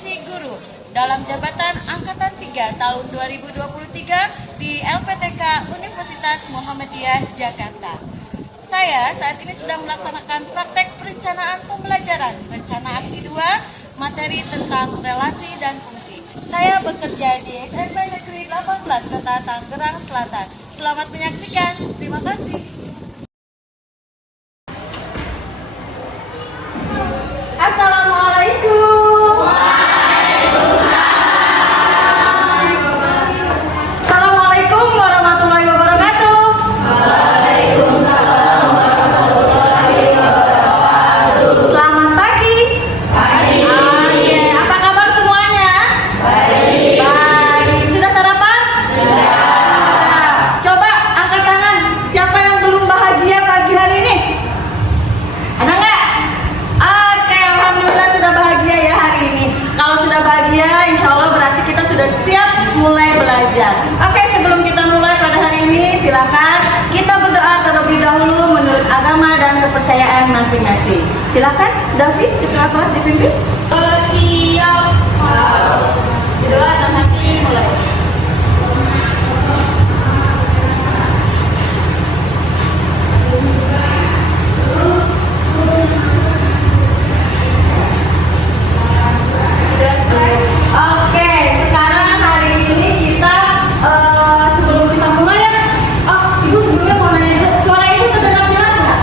Profesi Guru dalam jabatan Angkatan 3 tahun 2023 di LPTK Universitas Muhammadiyah Jakarta. Saya saat ini sedang melaksanakan praktek perencanaan pembelajaran rencana aksi 2 materi tentang relasi dan fungsi. Saya bekerja di SMP Negeri 18 Kota Tangerang Selatan. Selamat menyaksikan. Terima kasih. Assalamualaikum. Assalamualaikum warahmatullahi wabarakatuh. Selamat pagi. Oke, apa kabar semuanya? Baik. Sudah sarapan? Sudah. Coba angkat tangan. Siapa yang belum bahagia pagi hari ini? Ada nggak? Oke, alhamdulillah sudah bahagia ya hari ini. Kalau sudah bahagia, insya Allah berarti kita sudah siap mulai belajar. Oke, sebelum kita mulai pada hari ini, silakan kita berdoa terlebih dahulu menurut agama dan kepercayaan masing-masing. Silakan, David, ketua kelas dipimpin. Siap. Berdoa dalam hati mulai. Oke, sekarang hari ini kita sebelum kita mulai ya. Oh, Ibu sebelumnya mau nanya dulu, suara Ibu terdengar jelas nggak?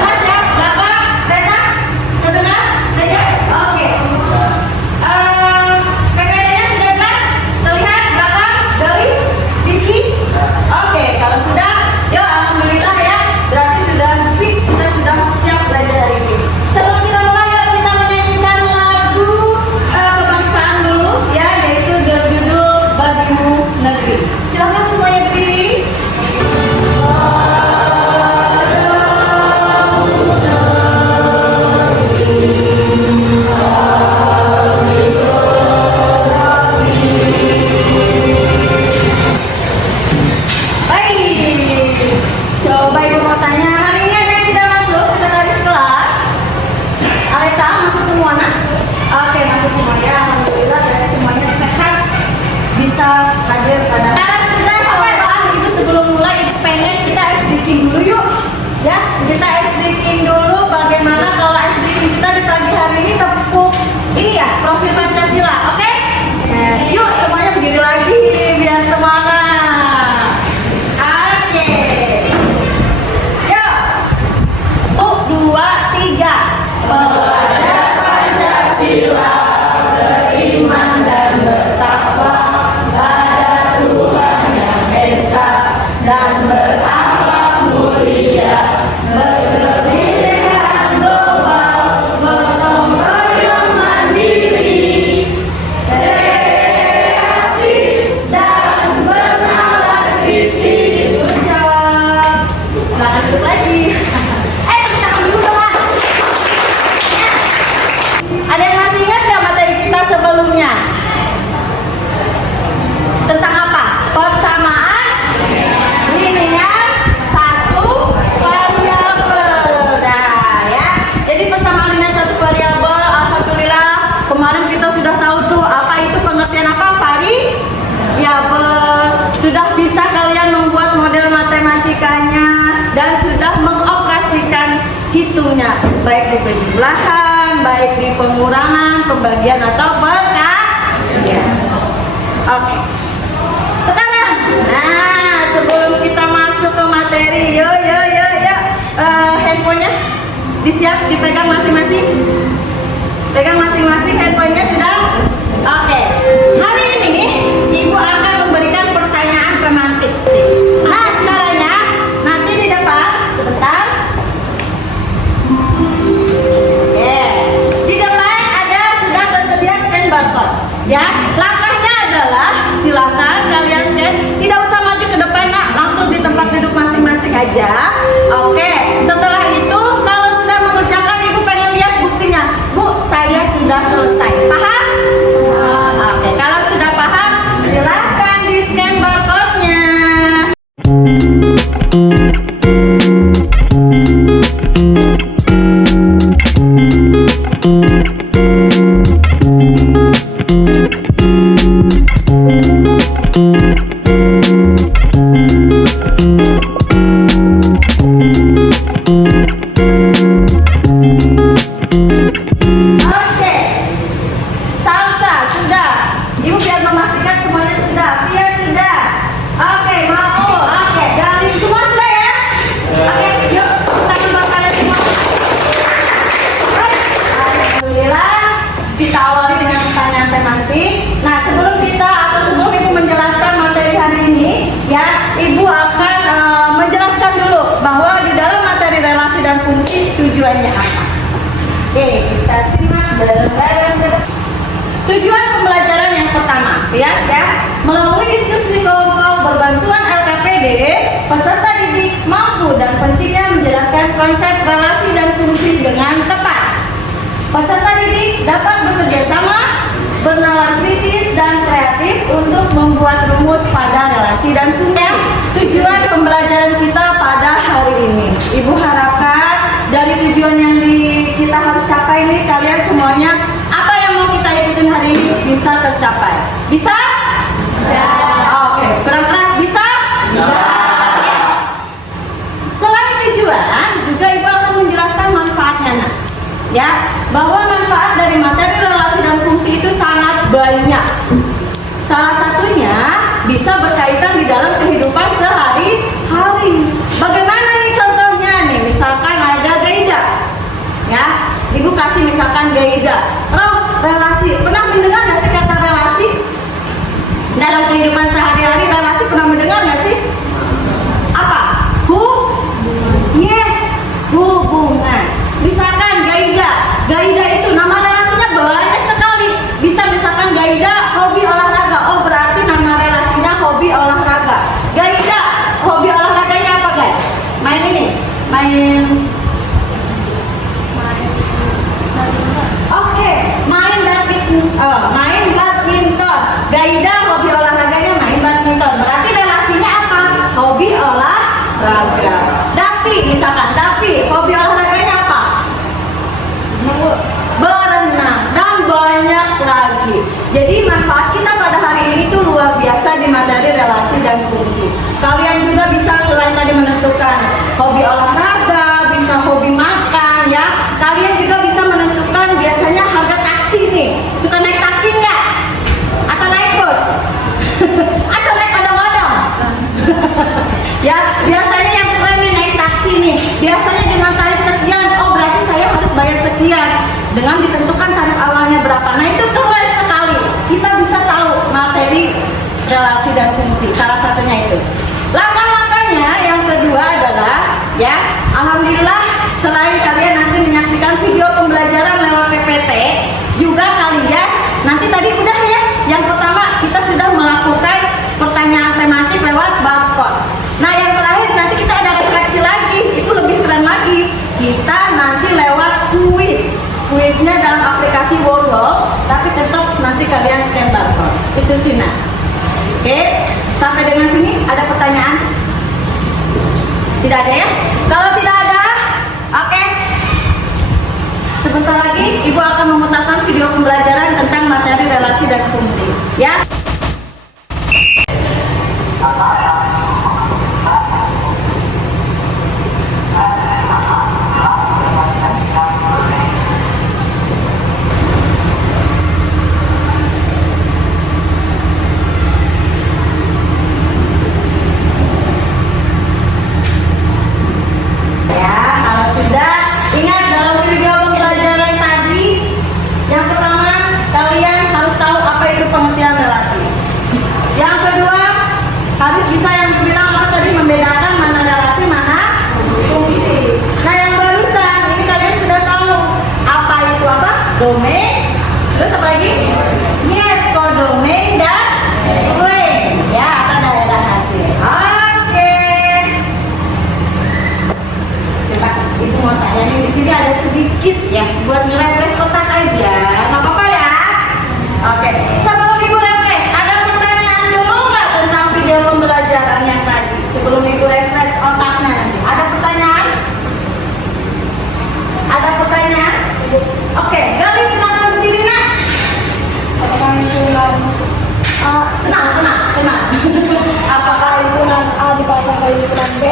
Jelas ya? Bapak, Rena, terdengar? Rena? Oke. PPT-nya sudah jelas? Terlihat belakang, dari Rizky? Oke, kalau sudah, ya alhamdulillah ya. Berarti sudah fix, kita sudah siap belajar hari ini. Sebelum kita mulai, yuk kita menyanyikan lagu kebangsaan dulu ya, yaitu berjudul Bagimu Negeri. Silakan semuanya berdiri. Baik, coba Ibu mau tanya, hari ini ada yang tidak masuk sekretaris kelas? Areta masuk semua nak? Oke, masuk semua ya, alhamdulillah dari semuanya sehat, bisa hadir pada. Sudah sampai Pak Ibu, sebelum mulai Ibu pengen kita ice breaking dulu yuk, ya kita ice breaking dulu. Bagaimana kalau ice breaking kita di pagi hari ini tepuk ini ya, profil Pancasila, oke? Yuk semuanya berdiri lagi biar semangat. Oke, yuk, 1, 2, 3. Pada Pancasila beriman dan bertakwa pada Tuhan Yang Esa dan berakhlak mulia, berkebinekaan global, gotong royong mandiri, kreatif dan bernalar kritis. Ucap. Silakan duduk lagi. Kita dulu dong. Ada yang masih ingat nggak materi kita sebelumnya? Tentang apa? Persamaan linear satu variabel. Nah ya, jadi persamaan linear satu variabel, alhamdulillah kemarin kita sudah tahu tuh apa itu pengertian apa variabel. Sudah bisa kalian membuat model matematikanya dan sudah mengoperasikan hitungnya, baik di penjumlahan, baik di pengurangan, pembagian atau perkalian. Oke. Sekarang, nah sebelum kita masuk ke materi, yuk, handphonenya disiap, dipegang masing-masing. Pegang masing-masing handphonenya sudah. Oke. Hari ini Ibu akan memberikan pertanyaan pemantik. Nah, skalanya nanti di depan sebentar. Di depan ada sudah tersedia scan barcode. Ya, langkahnya adalah silakan kalian scan. Tidak usah maju ke depan nak, langsung di tempat duduk masing-masing aja. Oke. Setelah itu kalau sudah mengerjakan Ibu pengen lihat buktinya. Bu, saya sudah selesai. Paham? Oke. Kalau sudah paham, silakan di scan barcode-nya. apa? Oke, kita simak bareng-bareng. Tujuan pembelajaran yang pertama, lihat ya, melalui diskusi kelompok berbantuan LKPD, peserta didik mampu dan pentingnya menjelaskan konsep relasi dan fungsi dengan tepat. Peserta didik dapat bekerja sama, bernalar kritis dan kreatif untuk membuat rumus pada relasi dan fungsi. Tujuan pembelajaran kita pada hari ini, Ibu harapkan dari tujuan yang kita harus capai ini, kalian semuanya apa yang mau kita ikutin hari ini bisa tercapai. Bisa? Bisa. Oke, kurang keras bisa? Bisa. Selain tujuan, juga Ibu akan menjelaskan manfaatnya, nak. Ya, bahwa manfaat dari materi relasi dan fungsi itu sangat banyak. Salah satunya bisa berkaitan di dalam kehidupan sehari-hari. Bagaimana nih contohnya nih? Misalkan ada gaida. Ya, Ibu kasih misalkan gaida. Relasi. Pernah mendengar nggak sih kata relasi? Dalam kehidupan sehari-hari relasi pernah mendengar nggak sih? Apa? Yes, hubungan. Misalkan gaida. Gaida itu nama relasinya banyak sekali. Bisa misalkan gaida hobi olahraga. Oh, berarti nama relasinya hobi olahraga. Gaida hobi olahraganya apa, guys? Main ini. Oke, main badminton. Gaida hobi olahraganya main badminton. Berarti relasinya apa? Hobi olahraga. Dapi hobi olahraganya apa? Berenang dan banyak lagi. Jadi manfaat kita pada hari ini tuh luar biasa di materi relasi dan fungsi. Kalian juga bisa selain tadi menentukan hobi olahraga, bisa hobi makan ya. Kalian juga bisa menentukan biasanya harga taksi nih. Suka naik taksi nggak? Atau naik bus? Atau naik odong-odong? Ya, biasanya yang keren nih naik taksi nih. Biasanya dengan tarif sekian, oh berarti saya harus bayar sekian. Dengan ditentukan tarif awalnya berapa. Nah itu keren sekali. Kita bisa tahu materi relasi dan fungsi. Salah satunya itu. Langkah-langkahnya yang kedua adalah ya, alhamdulillah selain kalian nanti menyaksikan video pembelajaran lewat PPT, juga kalian nanti tadi udah ya. Yang pertama kita sudah melakukan pertanyaan tematik lewat barcode. Nah yang terakhir nanti kita ada refleksi lagi. Itu lebih keren lagi. Kita nanti lewat kuis. Kuisnya dalam aplikasi Wordle, tapi tetap nanti kalian scan barcode. Itu sih, nah. Oke, sampai dengan sini ada pertanyaan? Tidak ada ya? Kalau tidak ada, oke. Sebentar lagi Ibu akan memutarkan video pembelajaran tentang materi relasi dan fungsi. Ya. Harus bisa yang dibilang apa tadi, membedakan mana relasi mana fungsi. Nah yang barusan ini kalian sudah tahu apa itu apa? Domain. Terus apa lagi? Yes, kodomain dan range. Ya, atau daerah hasil. Oke. Coba Ibu mau tanya nih, di sini ada sedikit ya buat nge-refresh otak aja. Nggak apa-apa ya? Oke. Sebelum Ibu refresh, ada pertanyaan dulu nggak tentang video pembelajaran yang tadi? Sebelum Ibu refresh otaknya nanti. Ada pertanyaan? Ada pertanyaan? Oke, Galis silakan berdiri, nak. Apakah himpunan Tenang. apakah himpunan A dipasang ke himpunan B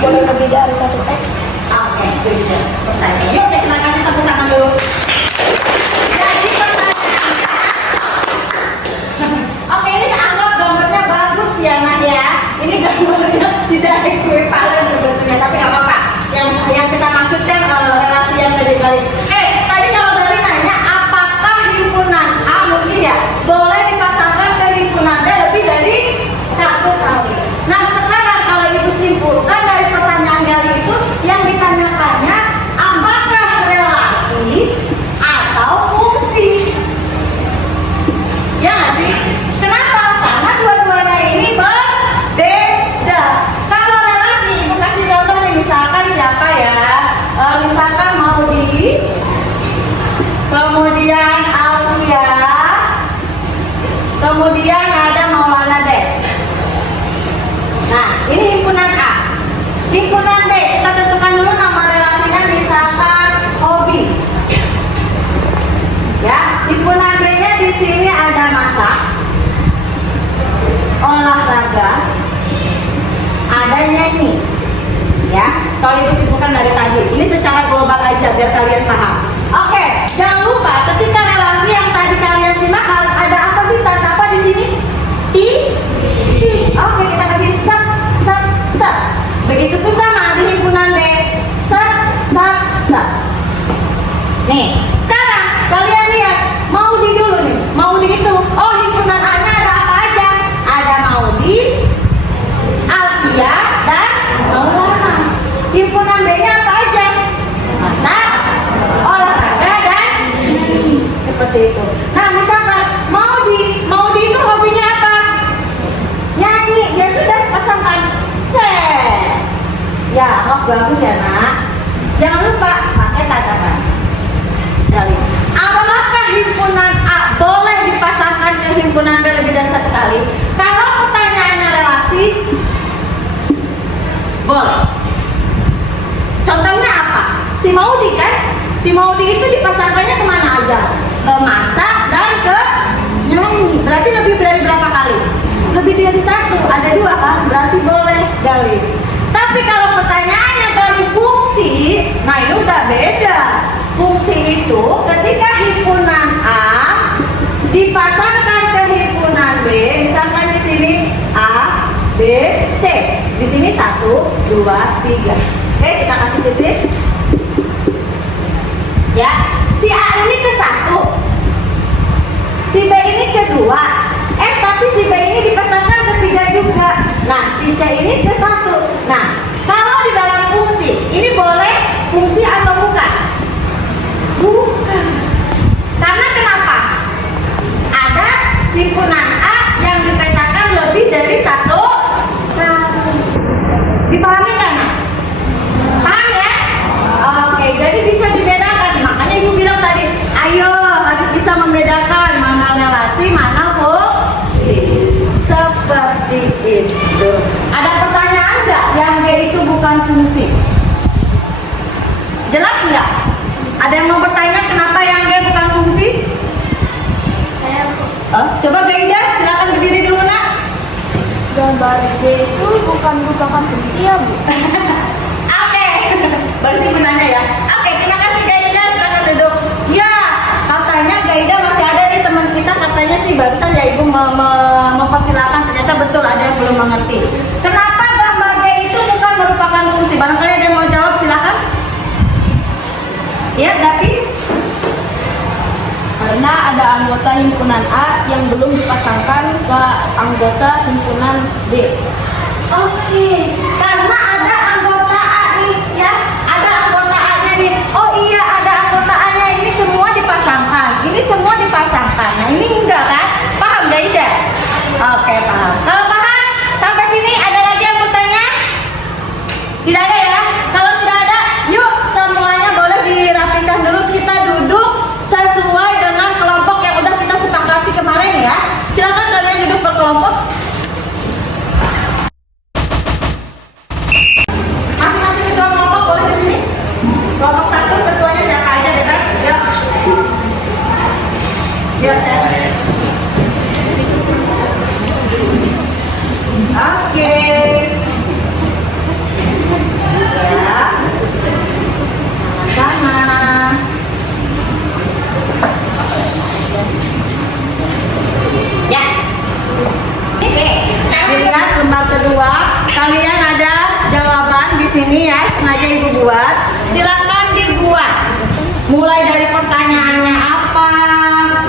boleh lebih dari 1x? Oke, itu aja pertanyaan. Yuk, kita kasih tepuk tangan dulu. Jadi pertanyaannya, oke, ini anggap gambarnya bagus ya, nak ya. Ini gambarnya tidak ekuivalen sebetulnya, tapi nggak apa-apa. Yang kita maksudkan relasi yang tadi kali. Tadi kalau Gali nanya, apakah himpunan A mungkin ya boleh dipasangkan ke himpunan D lebih dari 1 kali. Nah sekarang kalau Ibu simpulkan dari pertanyaan Gali itu, yang ditanyakannya apakah kemudian Alfia, kemudian ada Maulana D. Nah, ini himpunan A. Himpunan B, kita tentukan dulu nama relasinya, misalkan hobi. Ya, himpunan B-nya di sini ada masak, olahraga, ada nyanyi. Ya, kalau ibu simpulkan dari tadi, ini secara global aja biar kalian paham. Oke, jangan lupa ketika relasi yang tadi kalian simak ada apa sih, tanda apa di sini? I. Oke, kita kasih set, set, set. Begitupun sama di himpunan B, set, set, set. Nih, sekarang kalian lihat Maudi dulu nih. Maudi itu, oh himpunan A-nya ada apa aja? Ada Maudi, Alfia, dan Maulana. Himpunan B-nya apa aja? Masak, olahraga, dan seperti itu. Nah, misalkan Maudi itu hobinya apa? Nyanyi. Ya sudah, pasangkan set. Ya, oh bagus ya nak. Jangan lupa pakai tatapan. Apakah himpunan A boleh dipasangkan ke himpunan B lebih dari satu kali? Kalau pertanyaannya relasi, boleh. Contohnya apa? Si Maudi kan? Si Maudi itu dipasangkannya kemana aja? Ke masak dan ke nyanyi. Berarti lebih dari berapa kali? Lebih dari satu. Ada dua kan? Berarti boleh gali. Tapi kalau pertanyaannya gali fungsi, nah ini udah beda. Fungsi itu ketika himpunan A dipasangkan ke himpunan B, misalkan di sini A, B, C. Di sini 1, 2, 3. Oke, kita kasih titik. Ya, si A ini ke 1, si B ini ke 2. Tapi si B ini dipetakan ke 3 juga. Nah, si C ini ke 1. Nah, kalau di dalam fungsi, ini boleh fungsi atau bukan? Bukan. Karena kenapa? Ada himpunan A yang dipetakan lebih dari 1 kali. Dipahami kan? Paham ya? Oke, jadi bisa dibedakan. Makanya ibu bilang tadi, ayo harus bisa membedakan mana relasi, mana fungsi. Seperti itu. Ada pertanyaan nggak yang D itu bukan fungsi? Jelas nggak? Ada yang mau bertanya kenapa yang D bukan fungsi? Coba Gaida, silakan berdiri dulu nak. Gambar D itu bukan merupakan fungsi ya Bu? Oke, baru sih menanya ya. Oke, terima kasih Gaida, silakan duduk. Ya, katanya Gaida masih ada nih teman kita, katanya sih barusan ya ibu mempersilahkan, ternyata betul ada yang belum mengerti. Kenapa gambar D itu bukan merupakan fungsi? Barangkali ada yang mau jawab, silakan. Ya, tapi Karena ada anggota himpunan A yang belum dipasangkan ke anggota himpunan B. oke, karena ada anggota A nih ya, ada anggota A-nya nih. Oh iya, ada anggota A-nya, ini semua dipasangkan, ini semua dipasangkan. Nah ini enggak kan? Paham Gaida? Oke, paham. Kalau paham, sampai sini ada lagi yang bertanya? Tidak ada ya? Kalau tidak ada, yuk semuanya boleh dirapikan dulu, kita duduk sesuai dengan kelompok yang udah kita sepakati kemarin ya. Silakan kalian duduk berkelompok. Masing-masing ketua kelompok boleh ke sini. Kelompok 1 ketuanya siapa aja bebas. Yuk. Yuk, saya. Oke. Ya. Sama. Ya. Oke. Dilihat lembar kedua, kalian ada jawaban di sini ya, sengaja ibu buat. Silakan dibuat. Mulai dari pertanyaannya apa,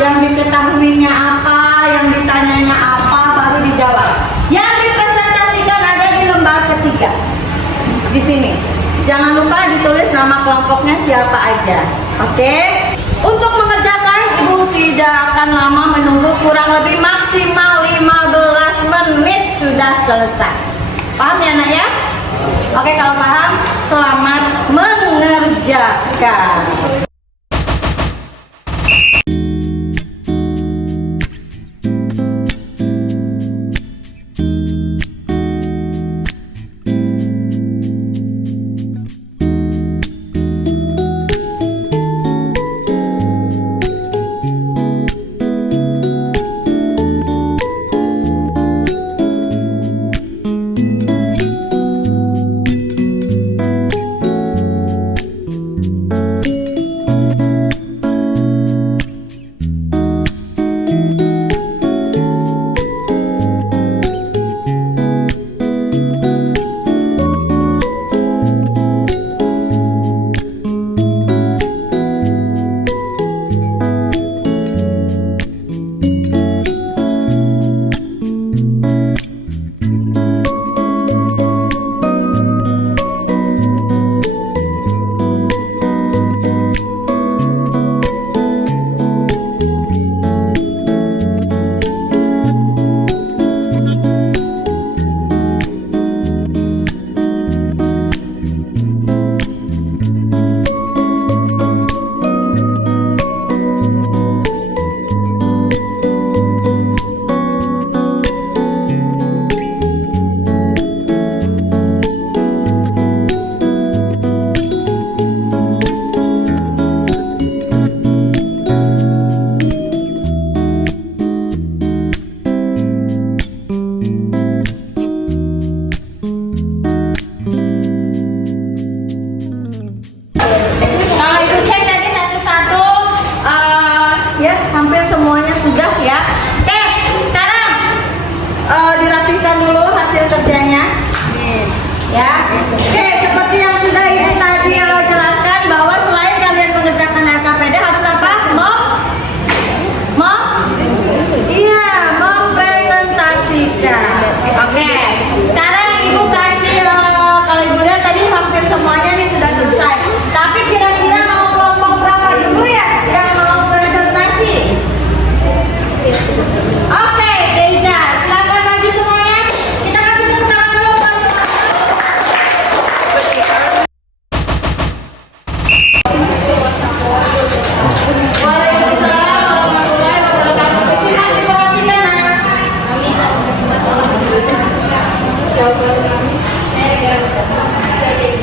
yang diketahuinya apa, yang ditanyanya apa, baru dijawab. Yang dipresentasikan ada di lembar ketiga. Di sini. Jangan lupa ditulis nama kelompoknya siapa aja. Oke? Untuk mengerjakan, ibu tidak akan lama menunggu, kurang lebih maksimal 15 menit sudah selesai. Paham ya nak ya? Oke, kalau paham, selamat mengerjakan.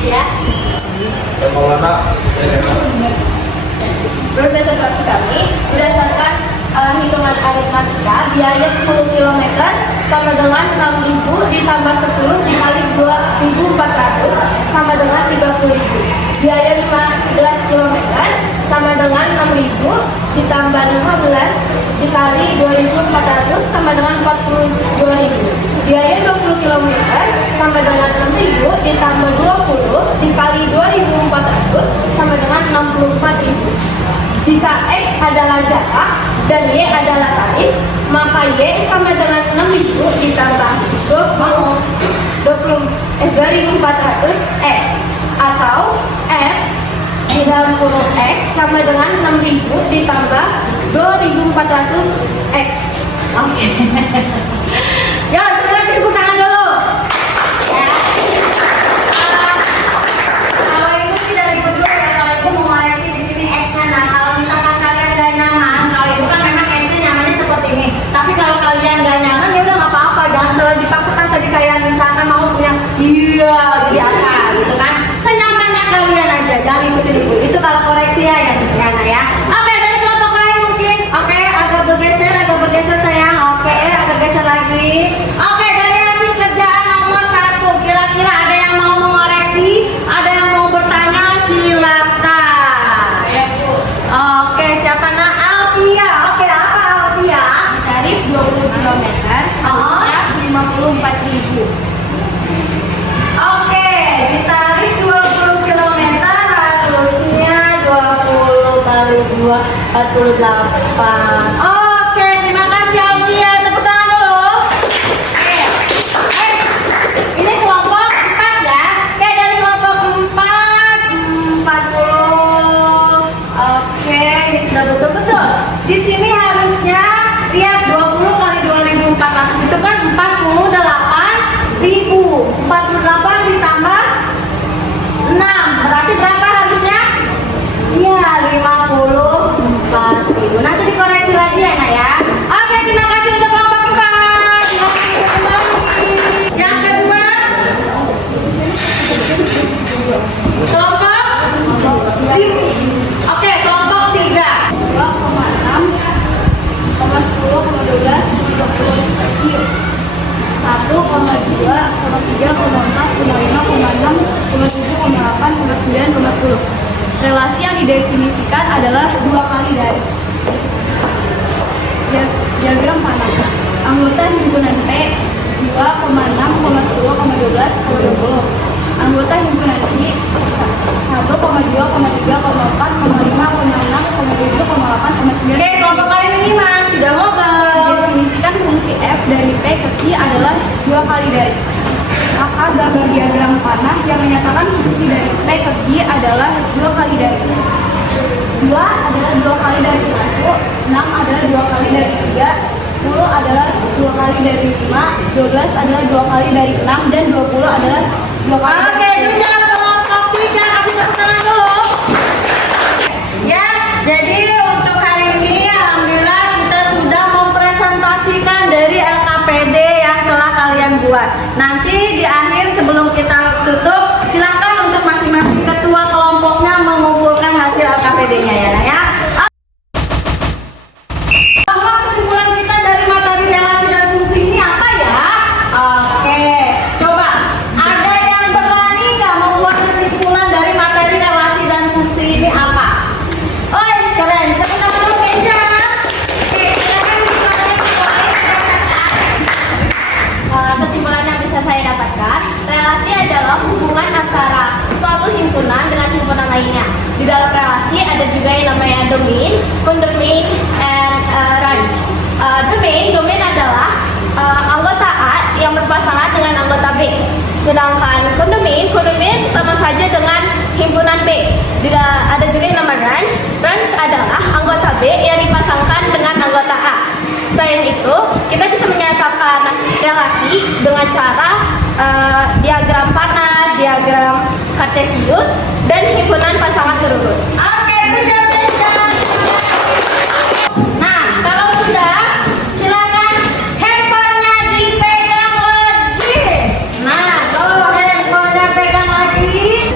ya. Menurut dasar kelas kami, berdasarkan hitungan aritmatika, biaya 10 km sama dengan 6.000 ditambah 10 dikali 2.400 sama dengan 30.000. Biaya 15 km sama dengan 6.000 ditambah 15 dikali 2.400 sama dengan 42.000. Biaya 20 km sama dengan 6.000 ditambah 20 dikali 2.400 sama dengan 64.000. Jika X adalah jarak dan Y adalah tarif, maka Y sama dengan 6.000 ditambah 2.400 X, atau F di dalam kurung X sama dengan 6.000 ditambah 2.400 X. Oke. Ya, semua tepuk tangan dulu. Ya. Kalau itu sih dari berdua ya, kalau itu mau ngoreksi di sini X-nya. Nah, kalau misalkan kalian gak nyaman, kalau itu kan memang X-nya nyamannya seperti ini. Tapi kalau kalian gak nyaman, ya udah nggak apa-apa. Jangan terlalu dipaksakan tadi kayak misalkan mau punya iya jadi apa gitu kan. Senyamannya kalian aja, jangan ikutin ibu. Itu kalau koreksi ya yang gimana ya. Oke, dari kelompok lain mungkin. Oke, agak bergeser sayang. Oke, agak geser lagi. Oke, dari hasil kerjaan nomor 1, kira-kira ada yang mau mengoreksi? Ada yang mau bertanya? Silakan. Saya Bu. Oke, siapa nak? Alfia. Oke, apa Alfia? Tarif 20 km, harusnya 54.000. Oke, ditarik 20 km harusnya 20 kali 2 48. Oke, terima kasih Alfia. Tepuk tangan dulu. Ini kelompok 4 ya. Oke, dari kelompok 4 40. Oke, ini sudah betul-betul. Di sini harusnya lihat 20 kali 2.400 itu kan 48.000. 48 ditambah 6 berarti berapa harusnya? Iya, 54.000. Nanti dikoreksi lagi ya nak ya. Oke, terima kasih untuk kelompok 4. Silakan kembali. Yang kedua, kelompok oke, kelompok 3. 2,6, 10, 12, 20, 1,2, 3, 4, 5, 6, 7, 8, 9, 10. Relasi yang didefinisikan adalah 2 kali dari diagram panah. Anggota himpunan P 2,6, 10, 12, 20. Anggota himpunan I 1,2, 3, 4, 5, 6, 7, 8, 9. Oke, kelompok kalian menyimak, tidak ngobrol. Definisikan fungsi f dari P ke Q adalah 2 kali dari. Maka gambar diagram panah yang menyatakan fungsi dari P ke Q adalah 2 kali dari. 2 adalah 2 kali dari 1, 6 adalah 2 kali dari 3, 10 adalah 2 kali dari 5, 12 adalah 2 kali dari 6, dan 20 adalah 2 kali Oke, dari 10. itu kelompok 3. Kasih tepuk tangan dulu. Ya, jadi untuk hari ini alhamdulillah kita sudah mempresentasikan dari LKPD yang telah kalian buat. Nanti di akhir sebelum kita tutup, silakan untuk masing-masing ketua kelompoknya mengumpulkan hasil LKPD-nya ya, Nak, ya. Bahwa kesimpulan kita dari materi relasi dan fungsi ini apa ya? Oke, coba ada yang berani nggak membuat kesimpulan dari materi relasi dan fungsi ini apa? Oh, sekalian kita ketemu dulu Keisha. Oke, silakan dimulai. Kesimpulan yang bisa saya dapatkan, relasi adalah hubungan antara suatu himpunan dengan himpunan lainnya. Di dalam relasi ada juga yang namanya domain, condomain, and range. Domain adalah anggota A yang berpasangan dengan anggota B. Sedangkan condomain sama saja dengan himpunan B. Ada juga yang namanya range. Range adalah anggota B yang dipasangkan dengan anggota A. Selain itu, kita bisa menyatakan relasi dengan cara diagram panah, diagram kartesius, dan himpunan pasangan terurut. Oke, puja Keisha. Nah, kalau sudah, silakan handphonenya dipegang lagi. Nah, kalau handphonenya pegang lagi,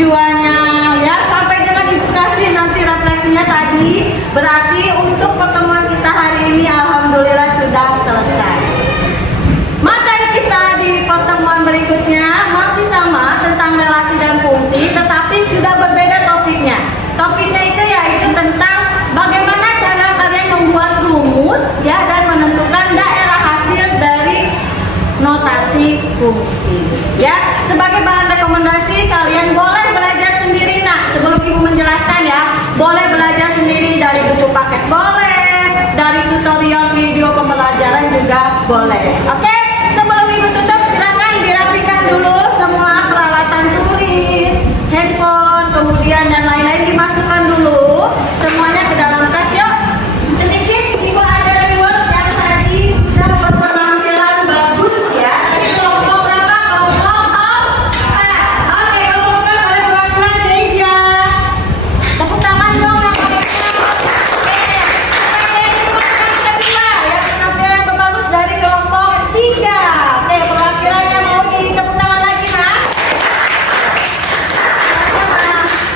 tujuannya ya, sampai dengan Ibu kasih nanti refleksinya tadi. Berarti untuk pertemuan kita hari ini alhamdulillah sudah selesai. Materi kita di pertemuan berikutnya masih sama tentang relasi dan fungsi, tetapi sudah berbeda topiknya. Topiknya itu yaitu tentang bagaimana cara kalian membuat rumus ya dan menentukan daerah hasil dari notasi fungsi. Ya, sebagai bahan rekomendasi kalian boleh belajar sendiri. Nah, sebelum Ibu menjelaskan ya, boleh belajar sendiri dari buku paket boleh, dari tutorial video pembelajaran juga boleh. Oke, sebelum Ibu tutup silakan dirapikan dulu semua peralatan tulis, handphone, kemudian dan lain-lain dimasukkan dulu semuanya ke dalam tas yuk. Sedikit Ibu ada reward yang tadi sudah berpenampilan bagus ya. Tadi kelompok berapa? Kelompok 4. Oke, kelompok 4 pada perwakilan Indonesia. Tepuk tangan dong yang bagus. Ya, penampilan terbagus dari kelompok 3. Oke, perwakilannya mau ditepuk tangan lagi, Mas.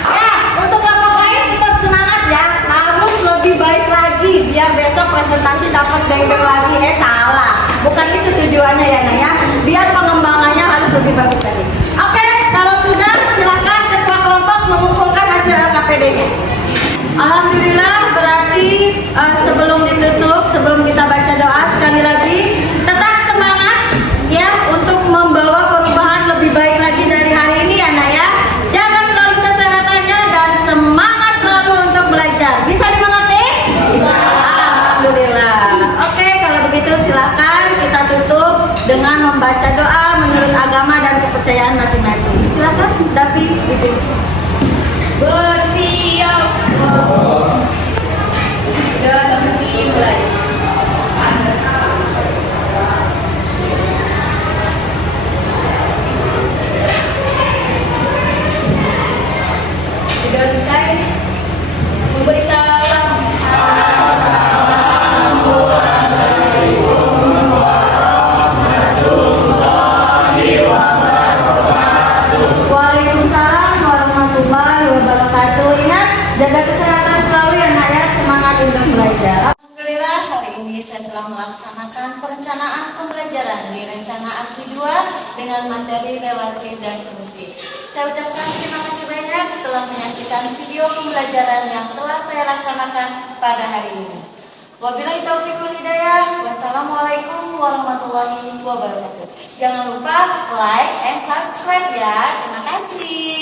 Ya, untuk kelompok lain tetap semangat ya, harus lebih baik lagi biar besok presentasi dapat beng-beng lagi. Salah, bukan itu tujuannya ya Naya, biar pengembangannya harus lebih bagus lagi. Oke, kalau sudah silakan ketua kelompok mengumpulkan hasil LKPD-nya. Alhamdulillah, berarti sebelum ditutup, sebelum kita baca doa sekali lagi, tetap semangat ya untuk membawa perubahan lebih baik lagi dari hari ini ya Naya. Jaga selalu kesehatannya dan semangat selalu untuk belajar. Bisa dimengerti? Alhamdulillah. Oke, kalau begitu silakan kita tutup dengan membaca doa menurut agama dan kepercayaan masing-masing. Silakan, Davi, dipimpin. Bersiap. Sudah dimulai. Sudah selesai. Memberi salam. Waalaikumsalam warahmatullahi wabarakatuh. Ingat, jaga kesehatan selalu ya Nak ya, semangat untuk belajar. Alhamdulillah, hari ini saya telah melaksanakan perencanaan pembelajaran di rencana aksi 2 dengan materi relasi dan fungsi. Saya ucapkan terima kasih banyak telah menyaksikan video pembelajaran yang telah saya laksanakan pada hari ini. Wabillahi taufiq wal hidayah. Wassalamualaikum warahmatullahi wabarakatuh. Jangan lupa like and subscribe ya. Terima kasih.